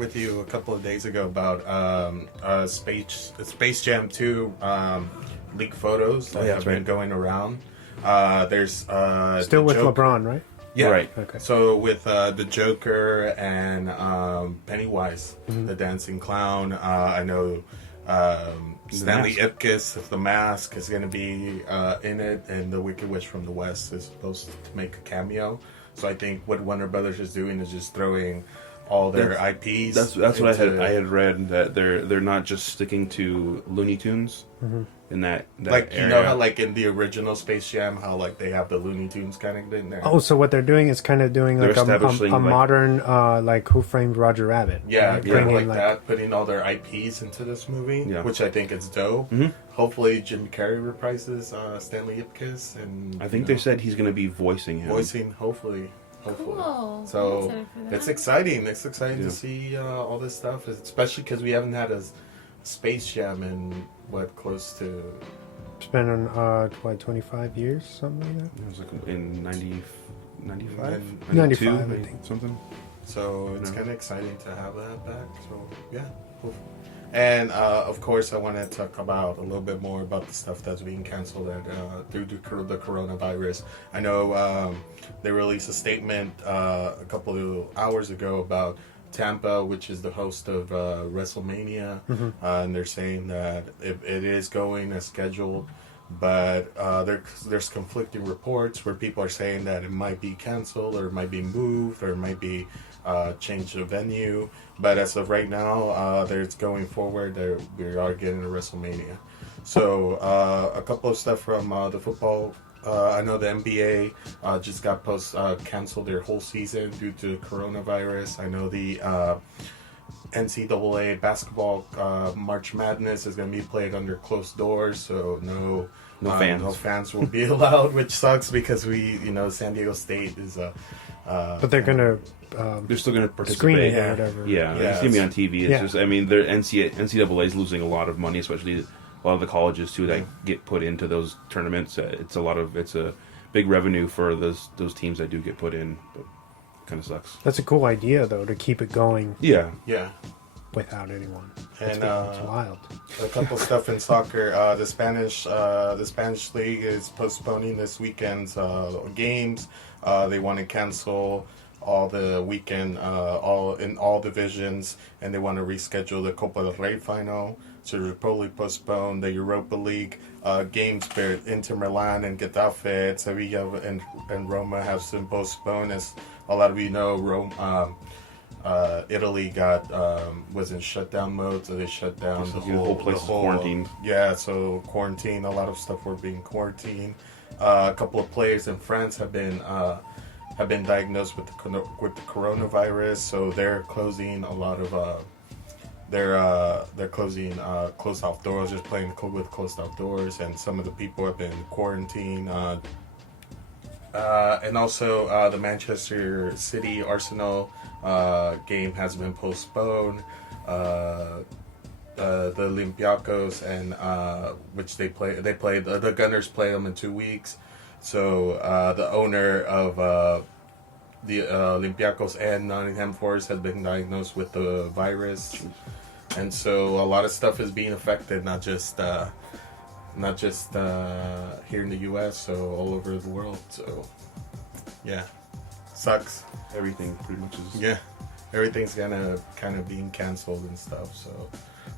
with you a couple of days ago about Space Jam 2 leaked photos that have been going around. There's still with LeBron, right? Yeah. Right. Okay. So with the Joker and Pennywise, the dancing clown, I know Stanley Ipkiss, the Mask, is going to be in it, and the Wicked Witch from the West is supposed to make a cameo. So I think what Warner Brothers is doing is just throwing all their IPs. That's what I had read, that they're not just sticking to Looney Tunes in that like area. You know how like in the original Space Jam, how like they have the Looney Tunes kind of in there. Oh, so what they're doing is kind of doing like a modern like Who Framed Roger Rabbit. Yeah, right? kind of like that, putting all their IPs into this movie, which I think is dope. Hopefully Jim Carrey reprises Stanley Ipkiss, and I think they said he's going to be voicing him. Hopefully. Cool. So it's exciting. It's exciting to see all this stuff, especially because we haven't had a Space Jam in close to. It's been on 25 years, something like that. It was like in 95, 92, I think. Something. So it's kind of exciting to have that back. So yeah, cool. And of course, I want to talk about a little bit more about the stuff that's being canceled due to the coronavirus. I know they released a statement a couple of hours ago about Tampa, which is the host of WrestleMania, and they're saying that it is going as scheduled, but there's conflicting reports where people are saying that it might be canceled, or it might be moved, or it might be changed the venue. But as of right now, it's going forward. We are getting a WrestleMania. So a couple of stuff from the football. I know the NBA just got canceled their whole season due to coronavirus. I know the NCAA basketball March Madness is going to be played under closed doors, so no fans will be allowed, which sucks because San Diego State is but they're gonna they're still gonna participate. Screen it or whatever. Yeah, it's gonna be on TV. It's just, I mean, their NCAA is losing a lot of money, especially a lot of the colleges too that get put into those tournaments. It's a big revenue for those teams that do get put in, but it kind of sucks. That's a cool idea though, to keep it going. Yeah. Without anyone. And it's wild. A couple stuff in soccer. The Spanish league is postponing this weekend's games. They want to cancel all the weekend, all divisions, and they want to reschedule the Copa del Rey final. So they'll probably postpone the Europa League games. But Inter Milan and Getafe, Sevilla, and Roma have been postponed. As a lot of you know, Italy was in shutdown mode, so they shut down the whole place. Quarantined. Yeah, so quarantine. A lot of stuff were being quarantined. A couple of players in France have been diagnosed with the coronavirus, so they're closing a lot of they're closing closed outdoors, just playing with closed outdoors, and some of the people have been quarantined. And also the Manchester City Arsenal game has been postponed. The Olympiacos and which the Gunners play them in 2 weeks. So the owner of the Olympiacos and Nottingham Forest has been diagnosed with the virus, and so a lot of stuff is being affected, not just here in the U.S., so all over the world. So yeah, sucks. Everything pretty much is. Yeah, everything's gonna kind of being canceled and stuff. So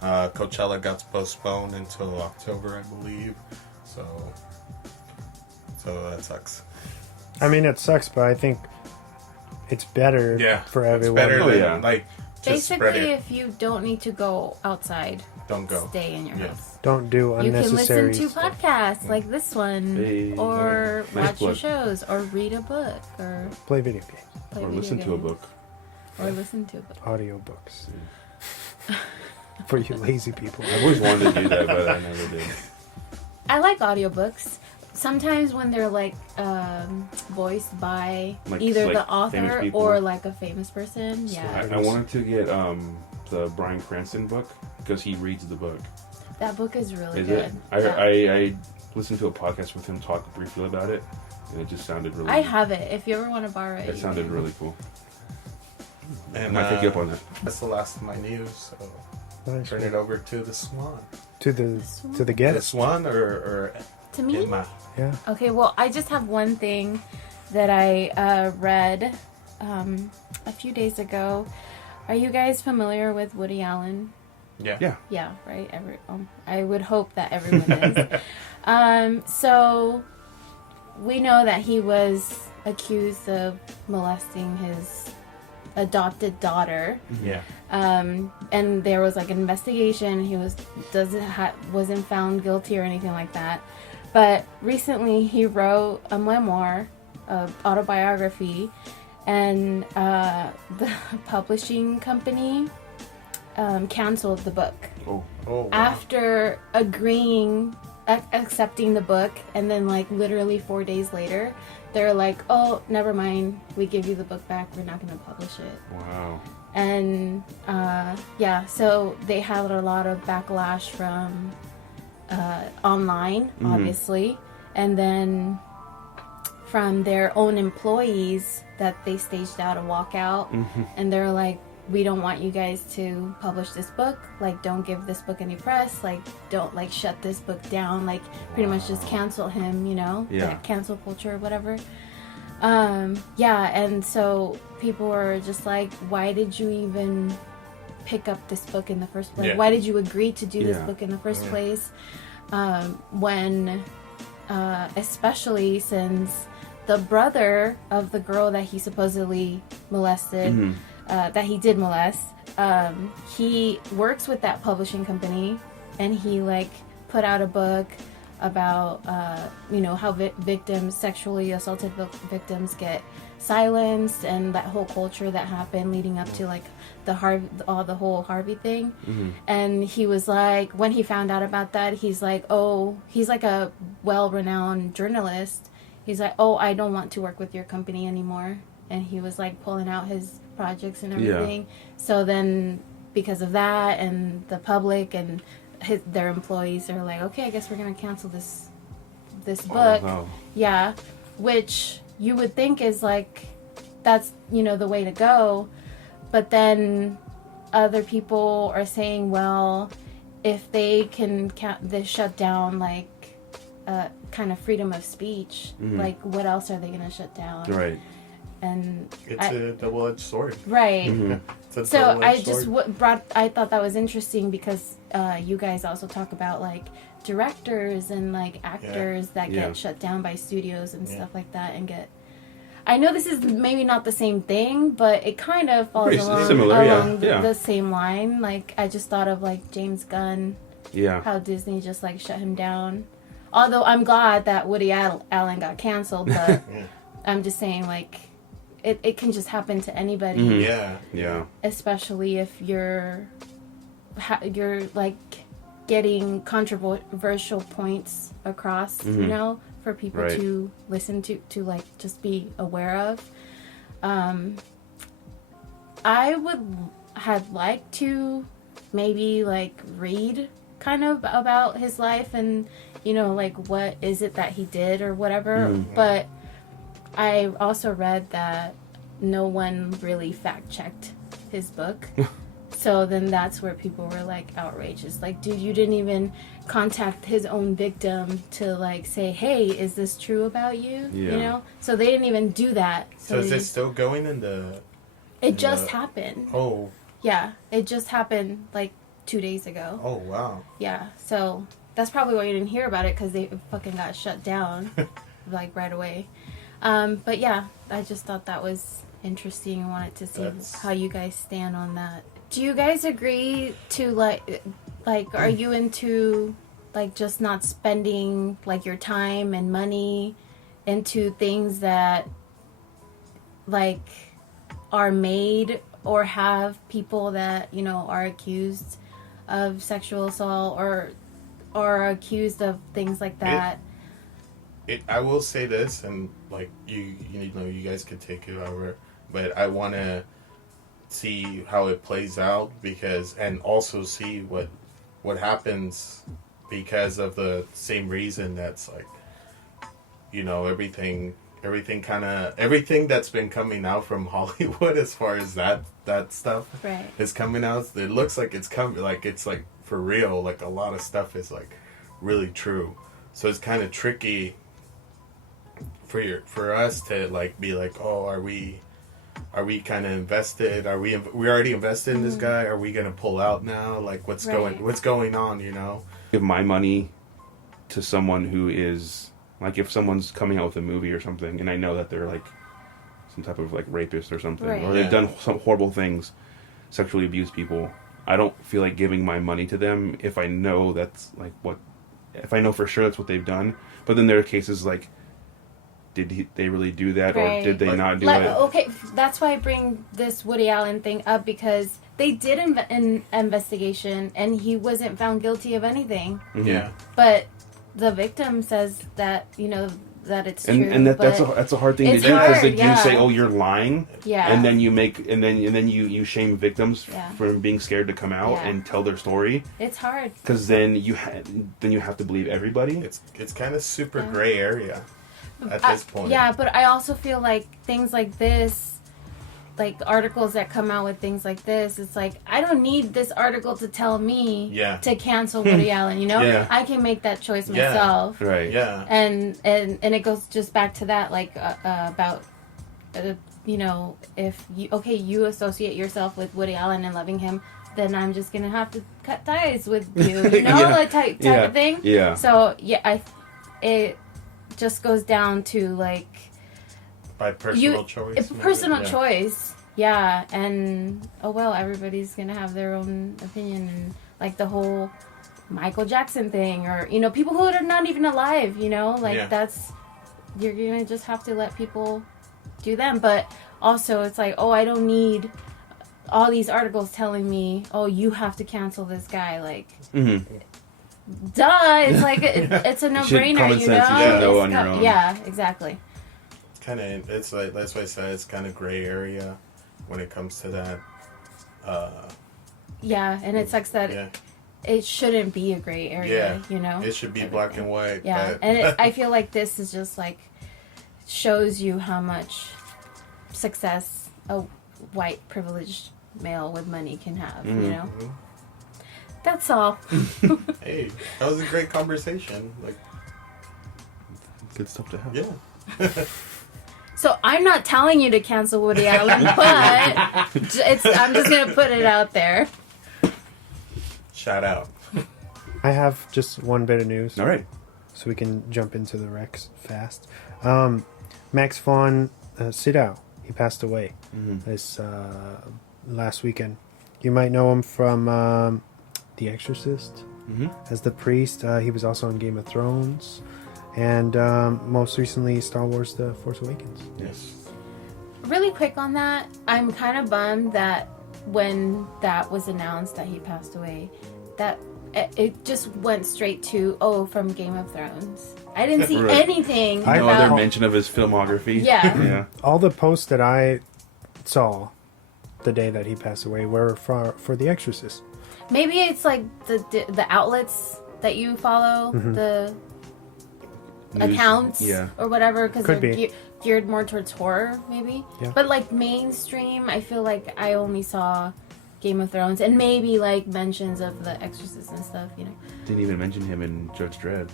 Coachella got postponed until October, I believe. So that sucks. I mean, it sucks, but I think it's better for everyone. It's better than basically, if you don't need to go outside, don't go. Stay in your house. Don't do unnecessary. You can listen to podcasts like this one, or watch your shows, or read a book, or play video games, or listen to a book, audio books. For you lazy people, I've always wanted to do that, but I never did. I like audiobooks. Sometimes when they're voiced by either the author or like a famous person. Yeah. I wanted to get the Bryan Cranston book because he reads the book. That book is really good. I listened to a podcast with him talk briefly about it, and it just sounded really. I have it. If you ever want to borrow it, it sounded really cool. And I might take you up on that. That's the last of my news. So nice. Turn it over to the Swan. To the guest. The Swan or to me? Emma? Yeah. Okay. Well, I just have one thing that I read a few days ago. Are you guys familiar with Woody Allen? Yeah. Yeah. Right. I would hope that everyone is. So we know that he was accused of molesting his adopted daughter. Yeah. And there was like an investigation. He wasn't found guilty or anything like that. But recently he wrote a memoir, autobiography, and the publishing company canceled the book. Oh, wow. After accepting the book, and then like literally 4 days later, they're like, oh, never mind, we give you the book back, we're not going to publish it. Wow. And so they had a lot of backlash from online, obviously, and then from their own employees that they staged out a walkout, and they're like, we don't want you guys to publish this book, like don't give this book any press, like don't like shut this book down, like pretty much just cancel him, that cancel culture or whatever. And so people were just like, why did you even pick up this book in the first place? Why did you agree to do this book in the first place? When especially since the brother of the girl that he supposedly molested, that he did molest, he works with that publishing company, and he like put out a book about how sexually assaulted victims get silenced, and that whole culture that happened leading up to like the whole Harvey thing. And he was like, when he found out about that, he's like a well-renowned journalist. He's like, oh, I don't want to work with your company anymore. And he was like pulling out his projects and everything. So then because of that, and the public and their employees are like, okay, I guess we're gonna cancel this book. Yeah, which you would think is like, that's the way to go. But then other people are saying, well, if they can shut down like kind of freedom of speach, like what else are they gonna shut down? Right. And it's a double-edged sword. Right. So I just I thought that was interesting because you guys also talk about like directors and like actors that get shut down by studios and stuff like that, and I know this is maybe not the same thing, but it kind of falls along the same line. Like I just thought of like James Gunn. Yeah. How Disney just like shut him down. Although I'm glad that Woody Allen got canceled, but I'm just saying like it can just happen to anybody. Yeah. Especially if you're like getting controversial points across, for people to listen to like just be aware of. I had liked to maybe like read kind of about his life and like what is it that he did or whatever, but I also read that no one really fact-checked his book. So then that's where people were like outraged. It's like, dude, you didn't even contact his own victim to like say, hey, is this true about you? So they didn't even do that. So is it still going in the... It just happened. Oh. Yeah, it just happened like 2 days ago. Oh, wow. Yeah, so that's probably why you didn't hear about it, because they fucking got shut down like right away. But yeah, I just thought that was interesting. I wanted to see how you guys stand on that. Do you guys agree to like are you into like just not spending like your time and money into things that like are made or have people that are accused of sexual assault or are accused of things like that? I will say this, and like you guys could take it over, but I want to see how it plays out, and also see what happens because of the same reason that's like everything everything that's been coming out from Hollywood as far as that stuff is coming out. It looks like it's coming, like it's like for real. Like a lot of stuff is like really true. So it's kind of tricky for us to like be like, oh, are we kind of invested? Are we already invested in this guy? Are we gonna pull out now? Like what's going on? You know, give my money to someone who is like, if someone's coming out with a movie or something, and I know that they're like some type of like rapist or something, or they've done some horrible things, sexually abused people. I don't feel like giving my money to them if I know that's like if I know for sure that's what they've done. But then there are cases like, did they really do that, or did they not do it? Okay, that's why I bring this Woody Allen thing up, because they did an investigation and he wasn't found guilty of anything. Mm-hmm. Yeah, but the victim says that that it's true, and that's a hard thing to do, because you say, oh, you're lying, and then you you shame victims from being scared to come out and tell their story. It's hard because then you have to believe everybody. It's kind of super gray area at this point. Yeah, but I also feel like things like this, like articles that come out with things like this, it's like, I don't need this article to tell me to cancel Woody Allen, you know? I can make that choice myself. Right. Yeah. And it goes just back to that, like, about, you know, if you associate yourself with Woody Allen and loving him, then I'm just going to have to cut ties with you, you know? Like type of thing. Yeah. So, it just goes down to, like, by personal choice. Personal choice, and everybody's gonna have their own opinion, and like the whole Michael Jackson thing, or you know, people who are not even alive, you know, like that's, you're gonna just have to let people do them. But also, it's like, oh, I don't need all these articles telling me, oh, you have to cancel this guy, like. Mm-hmm. Duh! It's like it's a no-brainer, you know. You should know on your own. Yeah, exactly. It's like, that's why I said it's kind of gray area when it comes to that. And it sucks that it shouldn't be a gray area, you know? It should be black and white. Yeah, and I feel like this is just like, shows you how much success a white privileged male with money can have, you know? Mm-hmm. That's all. Hey, that was a great conversation. Like, good stuff to have. Yeah. So I'm not telling you to cancel Woody Allen, but I'm just going to put it out there. Shout out. I have just one bit of news. All right. So we can jump into the Rex fast. Max von Sydow, he passed away this last weekend. You might know him from The Exorcist as the priest. He was also on Game of Thrones. And most recently, Star Wars The Force Awakens. Yes. Really quick on that, I'm kind of bummed that when that was announced that he passed away, that it just went straight to, from Game of Thrones. I didn't see anything. No other mention of his filmography. Yeah. All the posts that I saw the day that he passed away were for The Exorcist. Maybe it's like the outlets that you follow, the news accounts or whatever, because they're geared more towards horror, maybe. Yeah. But like mainstream, I feel like I only saw Game of Thrones and maybe like mentions of The Exorcist and stuff, you know. Didn't even mention him in Judge Dredd.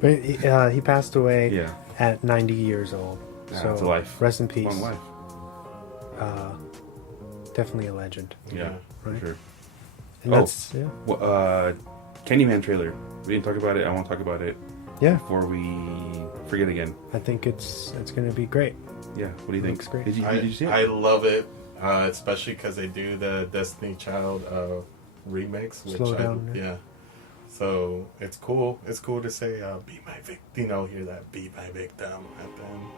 But he passed away at 90 years old. Yeah, so that's a life. Rest in peace. Long life. Definitely a legend. Yeah, right? For sure. And that's Candyman trailer. We didn't talk about it. I want to talk about it. Yeah. Before we forget again. I think it's going to be great. Yeah. What do you think? Looks great. Did you see it? I love it, especially because they do the Destiny Child remix. Slow down. Yeah. So it's cool. It's cool to say, "Be my victim." You know, hear that "Be my victim" at them.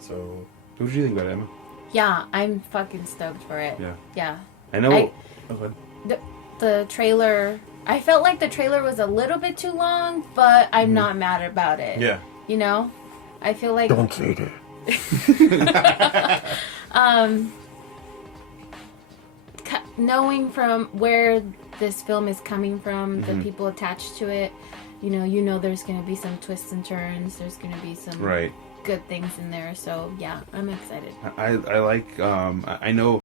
So. What did you think about it, Emma? Yeah, I'm fucking stoked for it. Yeah. I know. The trailer, I felt like the trailer was a little bit too long, but I'm not mad about it. Yeah. You know? I feel like... Don't say that. Knowing from where this film is coming from, the people attached to it, you know there's going to be some twists and turns. There's going to be some good things in there. So yeah, I'm excited. I like I know